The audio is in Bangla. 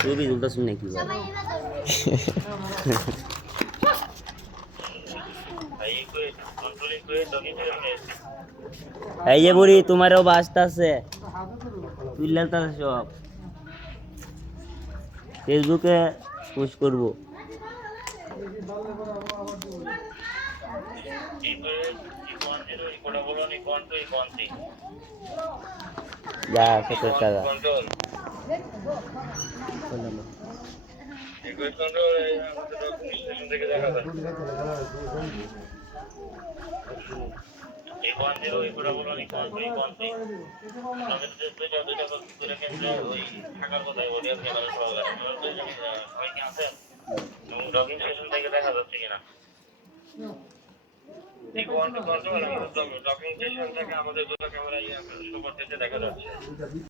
ছবি তুলতে শুনে কি বলে এই যে বুড়ি তোমারও বাসটা আছে তুললে তো সব ফেসবুকে পোস্ট করব যা 70 টাকা ডকুমেন্টেশন থেকে আমাদের দুটো ক্যামেরা দেখা যাচ্ছে।